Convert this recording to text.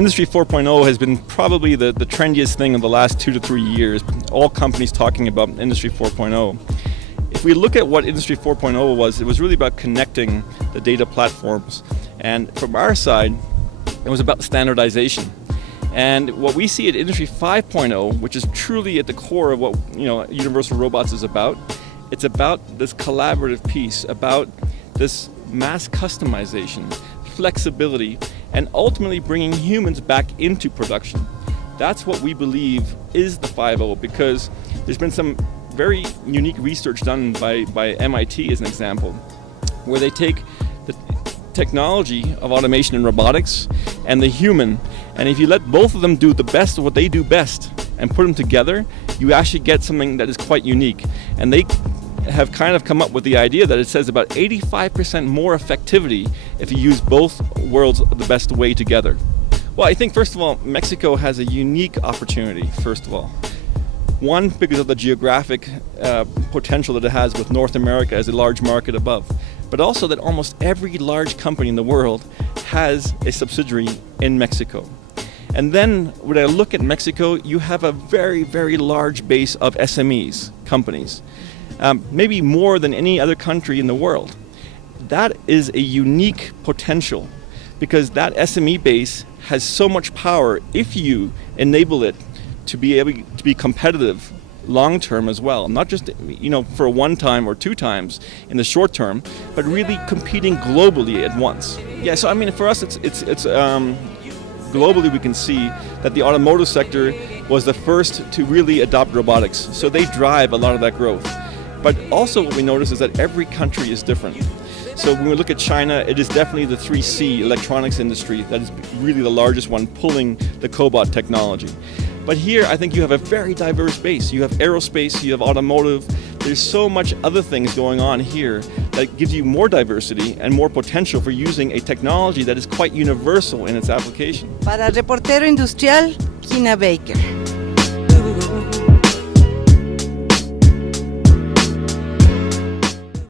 Industry 4.0 has been probably the trendiest thing in the last 2 to 3 years. All companies talking about Industry 4.0. If we look at what Industry 4.0 was, it was really about connecting the data platforms. And from our side, it was about standardization. And what we see at Industry 5.0, which is truly at the core of what Universal Robots is about, it's about this collaborative piece, about this mass customization, flexibility, and ultimately bringing humans back into production. That's what we believe is the 5.0, because there's been some very unique research done by MIT as an example, where they take the technology of automation and robotics and the human, and if you let both of them do the best of what they do best and put them together, you actually get something that is quite unique. And they have kind of come up with the idea that it says about 85% more effectivity if you use both worlds the best way together. Well, I think first of all, Mexico has a unique opportunity, first of all. One, because of the geographic potential that it has with North America as a large market above, but also that almost every large company in the world has a subsidiary in Mexico. And then when I look at Mexico, you have a very, very large base of SMEs, companies. Maybe more than any other country in the world. That is a unique potential, because that SME base has so much power if you enable it to be able to be competitive long term as well, not just for one time or two times in the short term, but really competing globally at once. Yeah, so I mean, for us, it's globally we can see that the automotive sector was the first to really adopt robotics, so they drive a lot of that growth. But also what we notice is that every country is different. So when we look at China, it is definitely the 3C electronics industry that is really the largest one pulling the cobot technology. But here I think you have a very diverse base. You have aerospace, you have automotive. There's so much other things going on here that gives you more diversity and more potential for using a technology that is quite universal in its application. Para Reportero Industrial, Kina Baker.